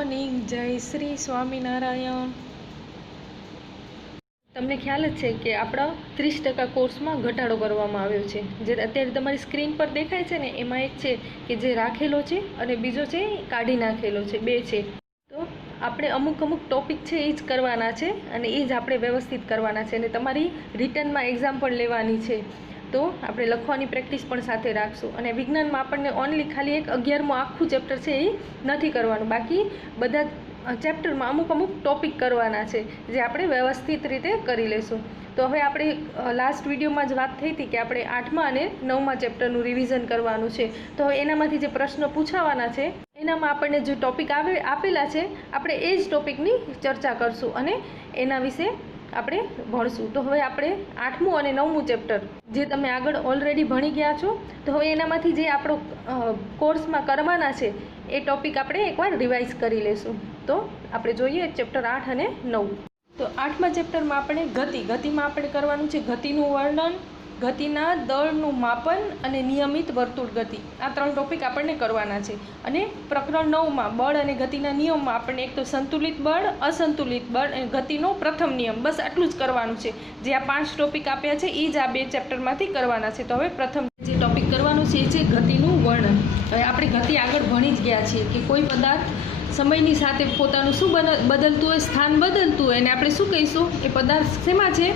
Morning, જય શ્રી સ્વામિનારાયણ। તમને ખ્યાલ જ છે કે આપણા 30% કોર્સમાં ઘટાડો કરવામાં આવ્યો છે। જે અત્યારે તમારી સ્ક્રીન પર દેખાય છે ને, એમાં એક છે કે જે રાખેલો છે અને બીજો છે કાઢી નાખેલો છે, બે છે। તો આપણે અમુક ટોપિક છે એ જ કરવાના છે અને એ જ આપણે વ્યવસ્થિત કરવાના છે અને તમારી રિટર્નમાં એક્ઝામ પણ લેવાની છે। તો આપણે લખવાની પ્રેક્ટિસ પણ સાથે રાખશું અને વિજ્ઞાનમાં આપણને ઓનલી ખાલી એક 11મું આખું ચેપ્ટર છે એ નથી કરવાનું, બાકી બધા ચેપ્ટરમાં અમુક ટોપિક કરવાના છે જે આપણે વ્યવસ્થિત રીતે કરી લેશું। તો હવે આપણે લાસ્ટ વિડીયોમાં જ વાત થઈ હતી કે આપણે 8મા અને 9મા ચેપ્ટરનું રિવિઝન કરવાનું છે। તો હવે એનામાંથી જે પ્રશ્નો પૂછાવાના છે એનામાં આપણને જે ટોપિક આપેલા છે આપણે એ જ ટોપિકની ચર્ચા કરશું અને એના વિશે આપણે ભણશું। તો હવે આપણે 8મું અને 9મું ચેપ્ટર જે તમે આગળ ઓલરેડી ભણી ગયા છો, તો હવે એનામાંથી જે આપણો કોર્સમાં કરવાના છે એ ટોપિક આપણે એકવાર રિવાઇઝ કરી લેશું। તો આપણે જોઈએ ચેપ્ટર 8 અને 9। તો 8મા ચેપ્ટરમાં આપણે ગતિમાં આપણે કરવાનું છે ગતિનું વર્ણન, ગતિના દળનું માપન અને નિયમિત વર્તુળ ગતિ। આ 3 ટોપિક આપણને કરવાના છે। અને પ્રકરણ 9માં બળ અને ગતિના નિયમમાં આપણને એક તો સંતુલિત બળ, અસંતુલિત બળ અને ગતિનો પ્રથમ નિયમ, બસ આટલું જ કરવાનું છે। જે આ 5 ટોપિક આપ્યા છે એ જ આ 2 ચેપ્ટરમાંથી કરવાના છે। તો હવે પ્રથમ જે ટોપિક કરવાનું છે એ છે ગતિનું વર્ણન। હવે આપણે ગતિ આગળ ભણી જ ગયા છીએ કે કોઈ પદાર્થ સમયની સાથે પોતાનું શું બદલતું હોય, સ્થાન બદલતું હોય, અને આપણે શું કહીશું એ પદાર્થ શેમાં છે,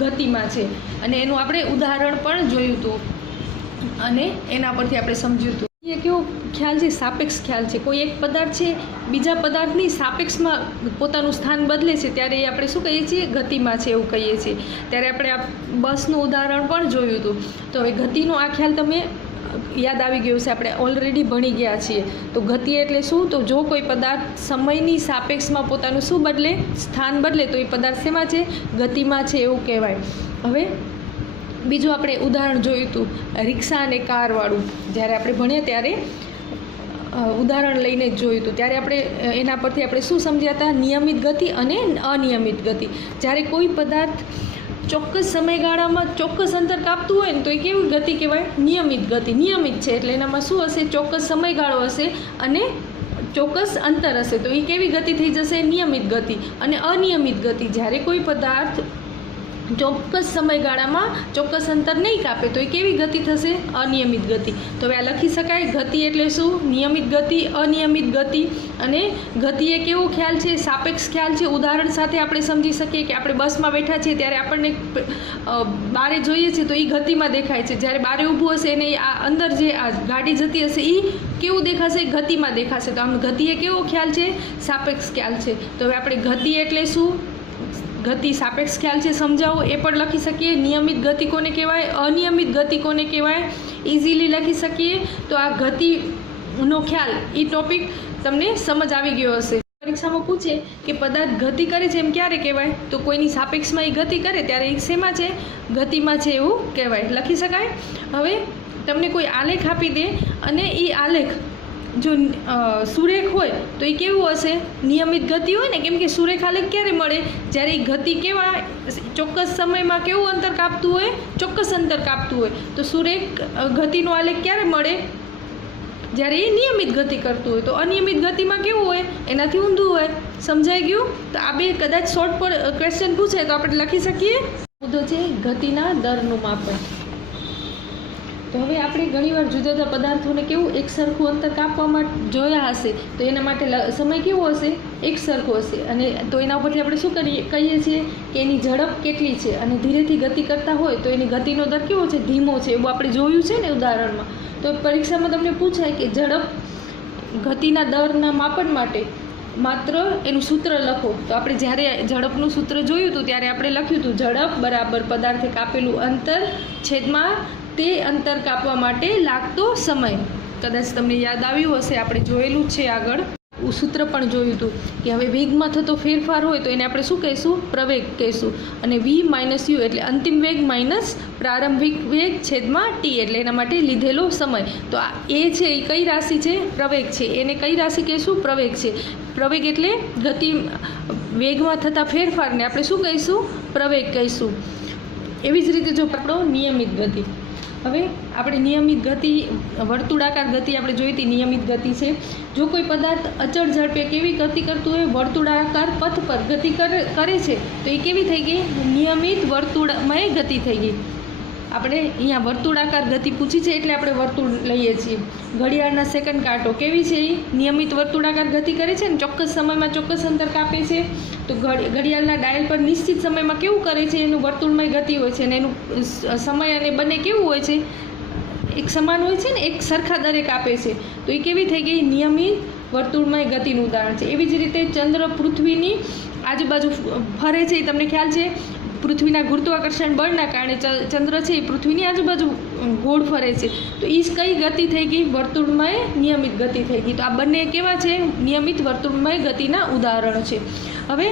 ગતિમાં છે। અને એનું આપણે ઉદાહરણ પણ જોયું હતું અને એના પરથી આપણે સમજ્યું હતું। એ કેવો ખ્યાલ છે, સાપેક્ષ ખ્યાલ છે। કોઈ એક પદાર્થ છે બીજા પદાર્થની સાપેક્ષમાં પોતાનું સ્થાન બદલે છે ત્યારે એ આપણે શું કહીએ છીએ, ગતિમાં છે એવું કહીએ છીએ। ત્યારે આપણે આ બસનું ઉદાહરણ પણ જોયું હતું। તો હવે ગતિનો આ ખ્યાલ તમે યાદ આવી ગયું છે, આપણે ઓલરેડી ભણી ગયા છીએ। તો ગતિ એટલે શું, તો જો કોઈ પદાર્થ સમયની સાપેક્ષમાં પોતાનું શું બદલે, સ્થાન બદલે, તો એ પદાર્થ શેમાં છે, ગતિમાં છે એવું કહેવાય। હવે બીજું આપણે ઉદાહરણ જોયું હતું રિક્ષા અને કારવાળું, જ્યારે આપણે ભણ્યા ત્યારે ઉદાહરણ લઈને જ જોયું હતું। ત્યારે આપણે એના પરથી આપણે શું સમજ્યા હતા, નિયમિત ગતિ અને અનિયમિત ગતિ। જ્યારે કોઈ પદાર્થ ચોક્કસ સમયગાળામાં ચોક્કસ અંતર કાપતું હોય ને તો એ કેવી ગતિ કહેવાય, નિયમિત ગતિ। નિયમિત છે એટલે એનામાં શું હશે, ચોક્કસ સમયગાળો હશે અને ચોક્કસ અંતર હશે, તો એ કેવી ગતિ થઈ જશે, નિયમિત ગતિ। અને અનિયમિત ગતિ, જ્યારે કોઈ પદાર્થ ચોક્કસ સમયગાળામાં ચોક્કસ અંતર નહીં કાપે તો એ કેવી ગતિ થશે, અનિયમિત ગતિ। તો હવે આ લખી શકાય, ગતિ એટલે શું, નિયમિત ગતિ, અનિયમિત ગતિ। અને ગતિ એ કેવો ખ્યાલ છે, સાપેક્ષ ખ્યાલ છે। ઉદાહરણ સાથે આપણે સમજી શકીએ કે આપણે બસમાં બેઠા છીએ ત્યારે આપણને બારે જોઈએ છે તો એ ગતિમાં દેખાય છે, જ્યારે બારે ઊભું હશે એને આ અંદર જે આ ગાડી જતી હશે એ કેવું દેખાશે, ગતિમાં દેખાશે। તો આમ ગતિ એ કેવો ખ્યાલ છે, સાપેક્ષ ખ્યાલ છે। તો હવે આપણે ગતિ એટલે શું, ગતિ સાપેક્ષ ખ્યાલ છે, સમજાવો એ પણ લખી શકીએ। નિયમિત ગતિ કોને કહેવાય, અનિયમિત ગતિ કોને કહેવાય, ઇઝીલી લખી શકીએ। તો આ ગતિનો ખ્યાલ એ ટોપિક તમને સમજ આવી ગયો હશે। પરીક્ષામાં પૂછે કે પદાર્થ ગતિ કરે છે એમ ક્યારે કહેવાય, તો કોઈની સાપેક્ષમાં એ ગતિ કરે ત્યારે એ શેમાં છે, ગતિમાં છે એવું કહેવાય, લખી શકાય। હવે તમને કોઈ આલેખ આપી દે અને એ આલેખ જો સુરેખ હોય તો એ કેવું હશે, નિયમિત ગતિ હોય ને, કેમ કે સુરેખ આલેખ ક્યારે મળે, જ્યારે એ ગતિ કેવા ચોક્કસ સમયમાં કેવું અંતર કાપતું હોય, ચોક્કસ અંતર કાપતું હોય। તો સુરેખ ગતિનો આલેખ ક્યારે મળે, જ્યારે એ નિયમિત ગતિ કરતું હોય। તો અનિયમિત ગતિમાં કેવું હોય, એનાથી ઊંધું હોય। સમજાઈ ગયું? તો આ બે કદાચ શોર્ટ પર ક્વેશ્ચન પૂછે તો આપણે લખી શકીએ। મુદ્દો છે ગતિના દરનું માપન। તો હવે આપણે ઘણીવાર જુદા જુદા પદાર્થોને કેવું એક સરખું અંતર કાપવામાં જોયા હશે, તો એના માટે સમય કેવો હશે, એક સરખો હશે। અને તો એના ઉપરથી આપણે શું કહીએ છીએ કે એની ઝડપ કેટલી છે, અને ધીરેથી ગતિ કરતા હોય તો એની ગતિનો દર કેવો છે, ધીમો છે, એવું આપણે જોયું છે ને ઉદાહરણમાં। તો પરીક્ષામાં તમને પૂછાય કે ઝડપ ગતિના દરના માપન માટે માત્ર એનું સૂત્ર લખો, તો આપણે જ્યારે ઝડપનું સૂત્ર જોયું હતું ત્યારે આપણે લખ્યું હતું ઝડપ બરાબર પદાર્થે કાપેલું અંતર છેદમાં તે અંતર કાપવા માટે લાગતો સમય। કદાચ તમને યાદ આવ્યું હશે, આપણે જોયેલું છે આગળ, સૂત્ર પણ જોયું હતું કે હવે વેગમાં થતો ફેરફાર હોય તો એને આપણે શું કહીશું, પ્રવેગ કહીશું। અને v માઇનસ યુ એટલે અંતિમ વેગ માઇનસ પ્રારંભિક વેગ છેદમાં ટી એટલે એના માટે લીધેલો સમય। તો આ એ છે એ કઈ રાશિ છે, પ્રવેગ છે। એને કઈ રાશિ કહીશું, પ્રવેગ છે। પ્રવેગ એટલે ગતિ વેગમાં થતા ફેરફારને આપણે શું કહીશું, પ્રવેગ કહીશું। એવી જ રીતે જો આપણો નિયમિત ગતિ, હવે આપણે નિયમિત ગતિ, વર્તુળાકાર ગતિ આપણે જોઈ હતી, નિયમિત ગતિ છે. જો કોઈ પદાર્થ અચળ ઝડપે કેવી ગતિ કરતું હોય, વર્તુળાકાર પથ પર ગતિ કરે છે, તો એ કેવી થઈ ગઈ? નિયમિત વર્તુળમય ગતિ થઈ ગઈ. આપણે અહીંયા વર્તુળાકાર ગતિ પૂછી છે એટલે આપણે વર્તુળ લઈએ છીએ. ઘડિયાળના સેકન્ડ કાંટો કેવી છે? એ નિયમિત વર્તુળાકાર ગતિ કરે છે ને ચોક્કસ સમયમાં ચોક્કસ અંતર કાપે છે. તો ઘડિયાળના ડાયલ પર નિશ્ચિત સમયમાં કેવું કરે છે? એનું વર્તુળમય ગતિ હોય છે અને એનું સમય અને બંને કેવું હોય છે? એક સમાન હોય છે ને, એક સરખા દરે કાપે છે. તો એ કેવી થઈ ગઈ? નિયમિત વર્તુળમય ગતિનું ઉદાહરણ છે. એવી જ રીતે ચંદ્ર પૃથ્વીની આજુબાજુ ફરે છે, એ તમને ખ્યાલ છે. પૃથ્વીના ગુરુત્વાકર્ષણ બળના કારણે ચંદ્ર છે એ પૃથ્વીની આજુબાજુ ગોળ ફરે છે. તો એ કઈ ગતિ થઈ ગઈ? વર્તુળમય નિયમિત ગતિ થઈ ગઈ. તો આ બંને કેવા છે? નિયમિત વર્તુળમય ગતિના ઉદાહરણો છે. હવે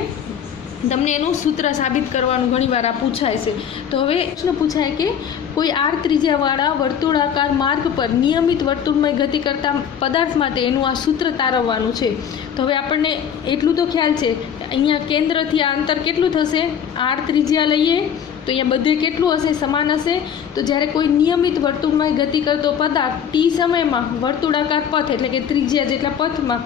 તમને એનું સૂત્ર સાબિત કરવાનું ઘણીવાર આ પૂછાય છે. તો હવે પ્રશ્ન પૂછાય કે કોઈ આર ત્રિજ્યાવાળા વર્તુળાકાર માર્ગ પર નિયમિત વર્તુળમય ગતિ કરતા પદાર્થ માટે એનું આ સૂત્ર તારવવાનું છે. તો હવે આપણને એટલું તો ખ્યાલ છે, અહીંયા કેન્દ્રથી આ અંતર કેટલું થશે? આર ત્રિજ્યા લઈએ તો અહીંયા બધે કેટલું હશે? સમાન હશે. તો જ્યારે કોઈ નિયમિત વર્તુળમય ગતિ કરતો પદાર્થ ટી સમયમાં વર્તુળાકાર પથ એટલે કે ત્રિજ્યા જેટલા પથમાં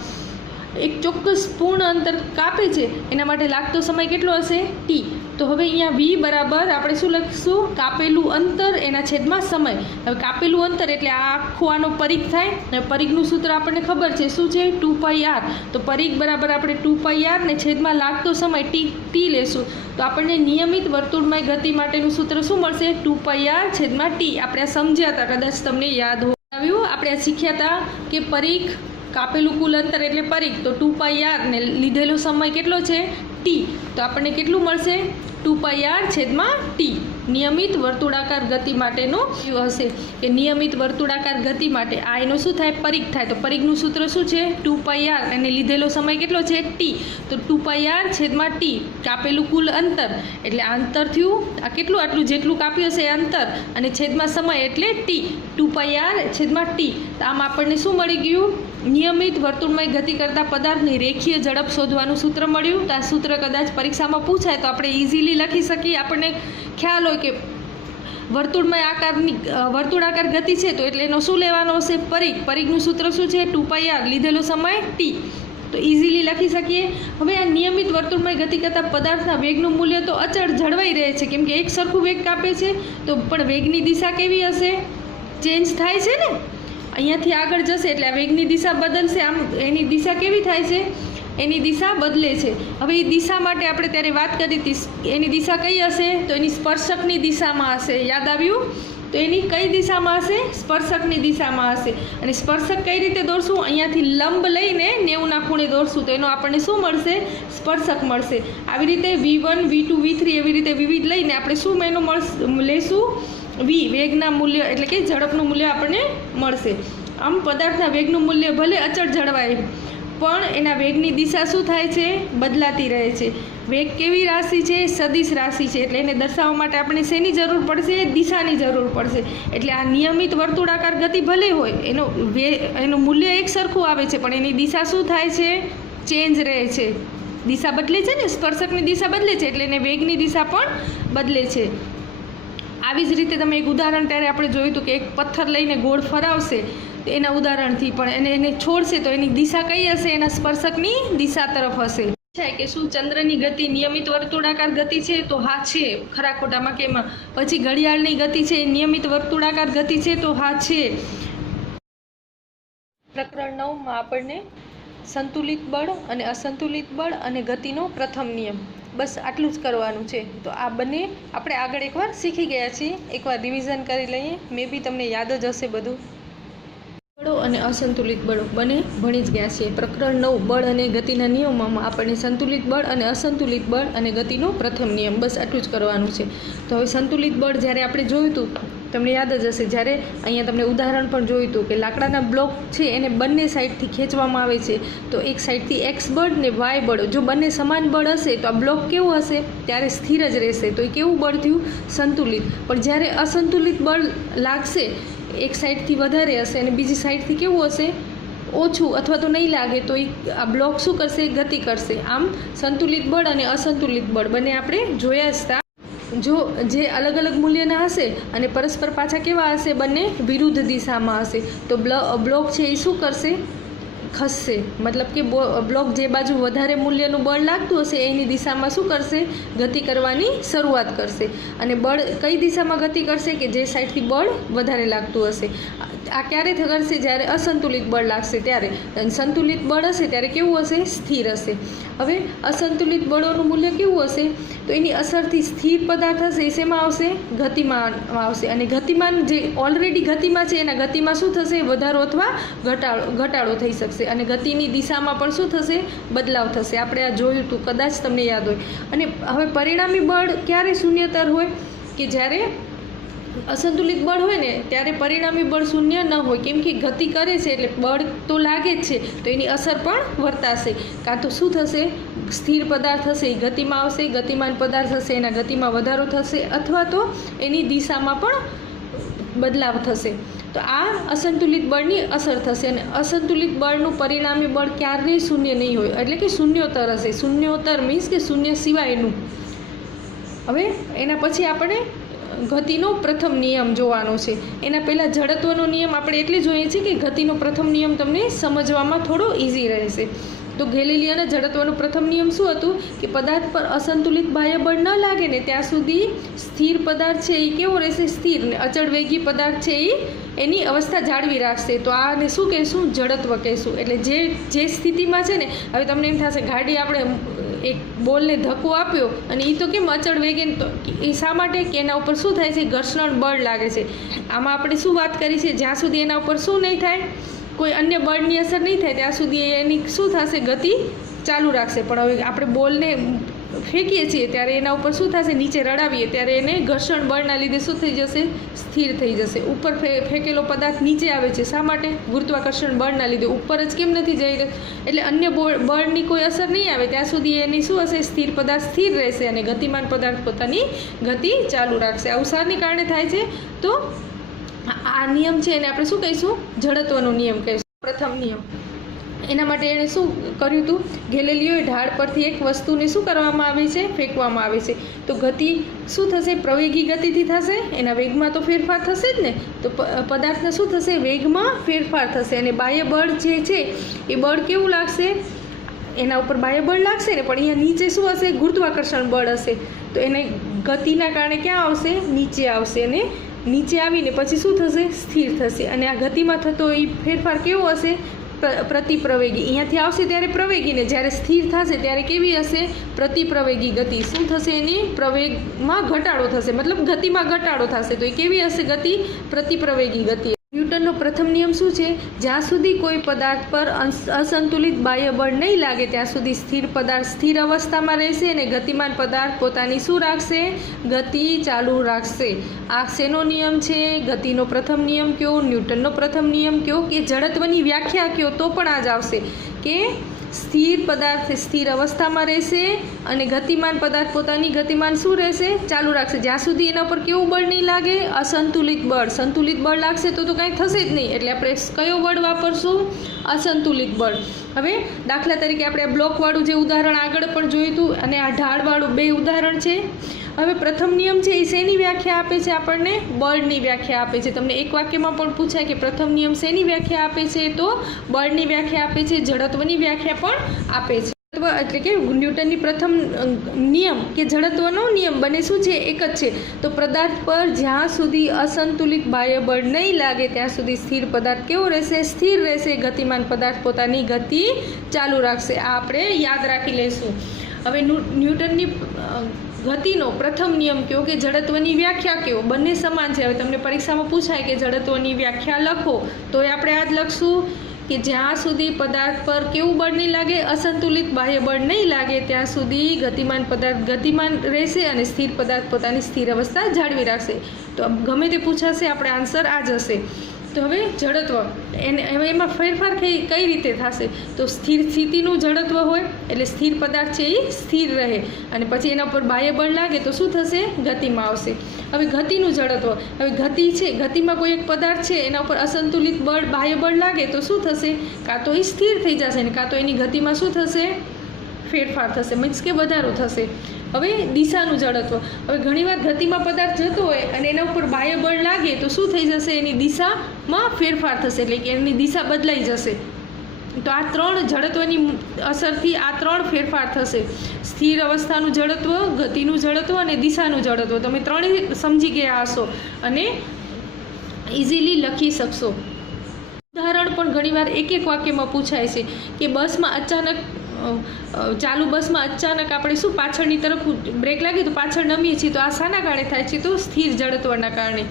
એક ચોક્કસ પૂર્ણ અંતર કાપે છે, એના માટે લાગતો સમય કેટલો હશે? ટી. તો હવે અહીંયા વી બરાબર આપણે શું લખીશું? કાપેલું અંતર એના છેદમાં સમય. હવે કાપેલું અંતર એટલે આ આખું આનો પરિઘ થાય. અને પરિઘનું સૂત્ર આપણને ખબર છે શું છે? 2πr. તો પરિઘ બરાબર આપણે 2πr ને છેદમાં લાગતો સમય ટી લેશું. તો આપણને નિયમિત વર્તુળમય ગતિ માટેનું સૂત્ર શું મળશે? 2πr છેદમાં ટી. આપણે આ સમજ્યા હતા, કદાચ તમને યાદ આવ્યું. આપણે આ શીખ્યા હતા કે પરિઘ, કાપેલું કુલ અંતર એટલે પરિઘ, તો 2πr ને લીધેલો સમય કેટલો છે? ટી. તો આપણને કેટલું મળશે? 2πr છેદમાં ટી. નિયમિત વર્તુળાકાર ગતિ માટેનું હશે કે નિયમિત વર્તુળાકાર ગતિ માટે આ એનો શું થાય? પરિઘ થાય. તો પરિઘનું સૂત્ર શું છે? 2πr અને લીધેલો સમય કેટલો છે? ટી. તો 2πr છેદમાં ટી. કાપેલું કુલ અંતર એટલે આ અંતર થયું, આ કેટલું? આટલું જેટલું કાપ્યું હશે એ અંતર, અને છેદમાં સમય એટલે ટી. 2πr છેદમાં ટી. તો આમ આપણને શું મળી ગયું? નિયમિત વર્તુળમય ગતિ કરતા પદાર્થની રેખીય ઝડપ શોધવાનું સૂત્ર મળ્યું. તો આ સૂત્ર કદાચ પરીક્ષામાં પૂછાય તો આપણે ઇઝીલી લખી શકીએ. આપણને ખ્યાલ હોય કે વર્તુળાકાર ગતિ છે તો એટલે એનો શું લેવાનો હશે? પરિઘ. પરિઘનું સૂત્ર શું છે? 2πr. લીધેલો સમય ટી. તો ઇઝીલી લખી શકીએ. હવે આ નિયમિત વર્તુળમય ગતિ કરતા પદાર્થના વેગનું મૂલ્ય તો અચળ જળવાઈ રહે છે, કેમ કે એક સરખું વેગ કાપે છે. તો પણ વેગની દિશા કેવી હશે? ચેન્જ થાય છે ને. અહીંયાથી આગળ જશે એટલે આ વેગની દિશા બદલશે. આમ એની દિશા કેવી થાય છે? એની દિશા બદલે છે. હવે એ દિશા માટે આપણે ત્યારે વાત કરી હતી, એની દિશા કઈ હશે? તો એની સ્પર્શકની દિશામાં હશે. યાદ આવ્યું? તો એની કઈ દિશામાં હશે? સ્પર્શકની દિશામાં હશે. અને સ્પર્શક કઈ રીતે દોરશું? અહીંયાથી લંબ લઈને 90ના ખૂણે દોરશું તો એનો આપણને શું મળશે? સ્પર્શક મળશે. આવી રીતે V1, V2, V3 એવી રીતે વિવિધ લઈને આપણે શું એનો લેશું? વી, વેગના મૂલ્ય એટલે કે ઝડપનું મૂલ્ય આપણને મળશે. આમ પદાર્થના વેગનું મૂલ્ય ભલે અચળ જળવાય પણ એના વેગની દિશા શું થાય છે? બદલાતી રહે છે. વેગ કેવી રાશિ છે? સદિશ રાશિ છે. એટલે એને દર્શાવવા માટે આપણે શેની જરૂર પડશે? દિશાની જરૂર પડશે. એટલે આ નિયમિત વર્તુળાકાર ગતિ ભલે હોય, એનું મૂલ્ય એક સરખું આવે છે, પણ એની દિશા શું થાય છે? ચેન્જ રહે છે. દિશા બદલે છે ને, સ્પર્શકની દિશા બદલે છે એટલે એને વેગની દિશા પણ બદલે છે. આવી જ રીતે તમે એક ઉદાહરણ ત્યારે આપણે જોયું હતું કે એક પથ્થર લઈને ગોળ ફરાવશે એના ઉદાહરણથી, પણ એને છોડશે તો એની દિશા કઈ હશે? એના સ્પર્શકની દિશા તરફ હશે. છે કે શું ચંદ્રની ગતિ નિયમિત વર્તુળાકાર ગતિ છે? તો હા છે. ખરા ખોટામાં કેમાં? પછી ઘડિયાળની ગતિ છે નિયમિત વર્તુળાકાર ગતિ છે? તો હા છે. પ્રકરણ 9માં આપણને સંતુલિત બળ અને અસંતુલિત બળ અને ગતિનો પ્રથમ નિયમ, બસ આટલું જ કરવાનું છે. તો આ બંને આપણે આગળ એકવાર શીખી ગયા છીએ. એકવાર રિવિઝન કરી લઈએ. મે બી તમને યાદ જ હશે બધું. બળો અને અસંતુલિત બળો બંને ભણી જ ગયા છીએ. પ્રકરણ 9 બળ અને ગતિના નિયમોમાં આપણને સંતુલિત બળ અને અસંતુલિત બળ અને ગતિનો પ્રથમ નિયમ, બસ આટલું જ કરવાનું છે. તો હવે સંતુલિત બળ જ્યારે આપણે જોયું હતું તમને યાદ જ હશે, જ્યારે અહીંયા તમને ઉદાહરણ પણ જોયું હતું કે લાકડાના બ્લોક છે એને બંને સાઈડથી ખેંચવામાં આવે છે. તો એક સાઈડથી એક્સ બળ ને વાય બળ, જો બંને સમાન બળ હશે તો આ બ્લોક કેવું હશે? ત્યારે સ્થિર જ રહેશે. તો એ કેવું બળ થયું? સંતુલિત. પણ જ્યારે અસંતુલિત બળ લાગશે, એક સાઈડથી વધારે હશે અને બીજી સાઈડથી કેવું હશે? ઓછું અથવા તો નહીં લાગે, તો એ આ બ્લોક શું કરશે? ગતિ કરશે. આમ સંતુલિત બળ અને અસંતુલિત બળ બંને આપણે જોયા જ હતા. જો જે અલગ અલગ મૂલ્યના હશે અને પરસ્પર પાછા કેવા હશે, બંને વિરુદ્ધ દિશામાં હશે, તો બ્લોક છે એ શું કરશે, ખસશે. મતલબ કે બ્લોક જે બાજુ વધારે મૂલ્યનું બળ લાગતું હશે એની દિશામાં શું કરશે, ગતિ કરવાની શરૂઆત કરશે. અને બળ કઈ દિશામાં ગતિ કરશે, કે જે સાઈડથી બળ વધારે લાગતું હશે. આ ક્યારે કરશે, જ્યારે અસંતુલિત બળ લાગશે ત્યારે. સંતુલિત બળ હશે ત્યારે કેવું હશે, સ્થિર હશે. હવે અસંતુલિત બળોનું મૂલ્ય કેવું હશે, તો એની અસરથી સ્થિર પદાર્થ હશે એ શેમાં આવશે, ગતિમાનમાં આવશે. અને ગતિમાન જે ઓલરેડી ગતિમાં છે એના ગતિમાં શું થશે, વધારો અથવા ઘટાડો થઈ શકશે. અને ગતિની દિશામાં પણ શું થશે, બદલાવ થશે. આપણે આ જોયું હતું, કદાચ તમને યાદ હોય. અને હવે પરિણામી બળ ક્યારે શૂન્યતર હોય, કે જ્યારે અસંતુલિત બળ હોય ને ત્યારે પરિણામી બળ શૂન્ય ન હોય. કેમ કે ગતિ કરે છે એટલે બળ તો લાગે જ છે, તો એની અસર પણ વર્તાશે. કાં તો શું થશે, સ્થિર પદાર્થ હશે એ ગતિમાં આવશે, ગતિમાન પદાર્થ હશે એના ગતિમાં વધારો થશે, અથવા તો એની દિશામાં પણ બદલાવ થશે. તો આ અસંતુલિત બળની અસર થશે. અને અસંતુલિત બળનું પરિણામી બળ ક્યારેય શૂન્ય નહીં હોય, એટલે કે શૂન્યોત્તર હશે. શૂન્યોત્તર મીન્સ કે શૂન્ય સિવાયનું. હવે એના પછી આપણે ગતિનો પ્રથમ નિયમ જોવાનો છે. એના પહેલાં જડત્વનો નિયમ આપણે એટલે જોઈએ છીએ કે ગતિનો પ્રથમ નિયમ તમને સમજવામાં થોડો ઇઝી રહેશે. તો ગેલિલિયોના જડત્વનો પ્રથમ નિયમ શું હતું, કે પદાર્થ પર અસંતુલિત બાહ્ય બળ ન લાગે ને ત્યાં સુધી સ્થિર પદાર્થ છે એ કેવો રહેશે, સ્થિર. ને અચળ વેગી પદાર્થ છે એ એની અવસ્થા જાળવી રાખશે. તો આને શું કહેશું, જડત્વ કહેશું. એટલે જે સ્થિતિમાં છે ને, હવે તમને એમ થશે ગાડી આપણે એક બોલને ધક્કો આપ્યો અને એ તો કેમ અચળ વેગે, તો એ શા માટે, કે એના ઉપર શું થાય છે, ઘર્ષણ બળ લાગે છે. આમાં આપણે શું વાત કરી છે, જ્યાં સુધી એના ઉપર શું નહીં થાય, કોઈ અન્ય બળની અસર નહીં થાય ત્યાં સુધી એની શું થશે, ગતિ ચાલુ રાખશે. પણ હવે આપણે બોલને ફેંકીએ છીએ ત્યારે એના ઉપર શું થશે, નીચે રડાવીએ ત્યારે એને ઘર્ષણ બળના લીધે શું થઈ જશે, સ્થિર થઈ જશે. ઉપર ફેંકેલો પદાર્થ નીચે આવે છે, શા માટે, ગુરુત્વાકર્ષણ બળના લીધે. ઉપર જ કેમ નથી જઈ રહ્યો, એટલે અન્ય બળની કોઈ અસર નહીં આવે ત્યાં સુધી એની શું હશે, સ્થિર પદાર્થ સ્થિર રહેશે અને ગતિમાન પદાર્થ પોતાની ગતિ ચાલુ રાખશે. આવું શાને કારણે થાય છે, તો આ નિયમ છે એને આપણે શું કહીશું, જડત્વનો નિયમ કહીશું, પ્રથમ નિયમ. એના માટે એણે શું કર્યું હતું, ગેલિલિયોએ ઢાળ પરથી એક વસ્તુને શું કરવામાં આવી છે, ફેંકવામાં આવે છે. તો ગતિ શું થશે, પ્રવેગી ગતિથી થશે, એના વેગમાં તો ફેરફાર થશે જ ને. તો પદાર્થને શું થશે, વેગમાં ફેરફાર થશે. અને બાહ્ય બળ જે છે એ બળ કેવું લાગશે, એના ઉપર બાહ્ય બળ લાગશે ને, પણ અહીંયા નીચે શું હશે, ગુરુત્વાકર્ષણ બળ હશે. તો એને ગતિના કારણે ક્યાં આવશે, નીચે આવશે. અને નીચે આવીને પછી શું થશે, સ્થિર થશે. અને આ ગતિમાં થતો એ ફેરફાર કેવો હશે, પ્રતિપ્રવેગી. અહીંયાથી આવશે ત્યારે પ્રવેગી, ને જ્યારે સ્થિર થશે ત્યારે કેવી હશે, પ્રતિપ્રવેગી ગતિ. શું થશે, એની પ્રવેગમાં ઘટાડો થશે, મતલબ ગતિમાં ઘટાડો થશે. તો એ કેવી હશે ગતિ, પ્રતિપ્રવેગી ગતિ. ન્યૂટનનો પ્રથમ નિયમ શું છે, જ્યાં સુધી કોઈ પદાર્થ પર અસંતુલિત બાહ્ય બળ નહીં લાગે ત્યાં સુધી સ્થિર પદાર્થ સ્થિર અવસ્થામાં રહેશે અને ગતિમાન પદાર્થ પોતાની શું રાખશે, ગતિ ચાલુ રાખશે. આ શેનો નિયમ છે, ગતિનો પ્રથમ નિયમ કયો, ન્યૂટનનો પ્રથમ નિયમ કયો, કે જડત્વની વ્યાખ્યા કયો, તો પણ આ જ આવશે કે સ્થિર પદાર્થ સ્થિર અવસ્થામાં રહેશે અને ગતિમાન પદાર્થ પોતાની ગતિમાન શું રહેશે, ચાલુ રાખશે જ્યાં સુધી એના પર કેવું બળ નહીં લાગે, અસંતુલિત બળ. સંતુલિત બળ લાગશે તો કાંઈ થશે જ નહીં, એટલે આપણે કયો બળ વાપરશું, અસંતુલિત બળ. હવે દાખલા તરીકે આપણે બ્લોકવાળું જે ઉદાહરણ આગળ પણ જોયું હતું અને આ ઢાળવાળું બે ઉદાહરણ છે. હવે પ્રથમ નિયમ છે એ શેની વ્યાખ્યા આપે છે, આપણને બળની વ્યાખ્યા આપે છે. તમને એક વાક્યમાં પણ પૂછાય કે પ્રથમ નિયમ શેની વ્યાખ્યા આપે છે, તો બળની વ્યાખ્યા આપે છે, જડત્વની વ્યાખ્યા પણ આપે છે. એટલે કે ન્યૂટનની પ્રથમ નિયમ કે જડત્વનો નિયમ બંને શું છે, એક જ છે. તો પદાર્થ પર જ્યાં સુધી અસંતુલિત બાહ્ય બળ નહીં લાગે ત્યાં સુધી સ્થિર પદાર્થ કેવો રહેશે, સ્થિર રહેશે. ગતિમાન પદાર્થ પોતાની ગતિ ચાલુ રાખશે. આ આપણે યાદ રાખી લઈશું. હવે ન્યૂટનની ગતિનો પ્રથમ નિયમ કયો કે જડત્વની વ્યાખ્યા કયો, બંને સમાન છે. હવે તમને પરીક્ષામાં પૂછાય કે જડત્વની વ્યાખ્યા લખો, તો એ આપણે આ જ લખશું કે જ્યાં સુધી પદાર્થ પર કેવું બળ નહીં લાગે, અસંતુલિત બાહ્ય બળ નહીં લાગે ત્યાં સુધી ગતિમાન પદાર્થ ગતિમાન રહેશે અને સ્થિર પદાર્થ પોતાની સ્થિર અવસ્થા જાળવી રાખશે. તો ગમે તે પૂછાશે આપણે આન્સર આ જ હશે. તો હવે જડત્વ હવે એમાં ફેરફાર કઈ રીતે થશે, તો સ્થિર સ્થિતિનું જડત્વ હોય એટલે સ્થિર પદાર્થ છે એ સ્થિર રહે અને પછી એના પર બાહ્ય બળ લાગે તો શું થશે, ગતિમાં આવશે. હવે ગતિનું જડત્વ, હવે ગતિ છે, ગતિમાં કોઈ એક પદાર્થ છે એના ઉપર અસંતુલિત બળ બાહ્ય બળ લાગે તો શું થશે, કાં તો એ સ્થિર થઈ જશે ને કાં તો એની ગતિમાં શું થશે, ફેરફાર થશે, મીન્સ કે વધારો થશે. હવે દિશાનું જડત્વ, હવે ઘણીવાર ગતિમાં પદાર્થ જતો હોય અને એના ઉપર બાહ્ય બળ લાગે તો શું થઈ જશે, એની દિશામાં ફેરફાર થશે, એટલે કે એની દિશા બદલાઈ જશે. તો આ 3 જડત્વની અસરથી આ 3 ફેરફાર થશે: સ્થિર અવસ્થાનું જડત્વ, ગતિનું જડત્વ અને દિશાનું જડત્વ. તમે ત્રણેય સમજી ગયા હશો અને ઇઝીલી લખી શકશો. ઉદાહરણ પણ ઘણીવાર એક વાક્યમાં પૂછાય છે કે બસમાં અચાનક ચાલુ બસમાં અચાનક આપણે શું પાછળની તરફ બ્રેક લાગી તો પાછળ નમીએ છીએ, તો આ શાના કારણે થાય છે, તો સ્થિર જડત્વના કારણે.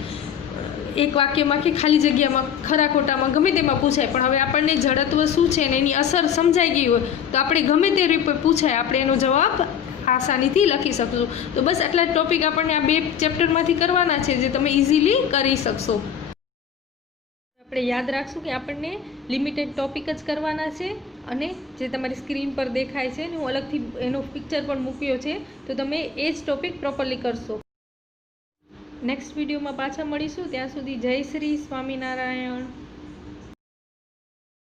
એક વાક્યમાં કે ખાલી જગ્યામાં ખરા ખોટામાં ગમે તેમાં પૂછાય, પણ હવે આપણને જડત્વ શું છે ને એની અસર સમજાઈ ગઈ હોય તો આપણે ગમે તે રીતે પૂછાય આપણે એનો જવાબ આસાનીથી લખી શકશું. તો બસ આટલા ટોપિક આપણને આ 2 ચેપ્ટરમાંથી કરવાના છે જે તમે ઇઝીલી કરી શકશો. આપણે યાદ રાખશું કે આપણને લિમિટેડ ટોપિક જ કરવાના છે અને જે તમારી સ્ક્રીન પર દેખાય છે ને હું અલગથી એનો પિક્ચર પણ મૂક્યો છે, તો તમે એ જ ટોપિક પ્રોપરલી કરશો. નેક્સ્ટ વિડીયોમાં પાછા મળીશું. ત્યાં સુધી જય શ્રી સ્વામિનારાયણ.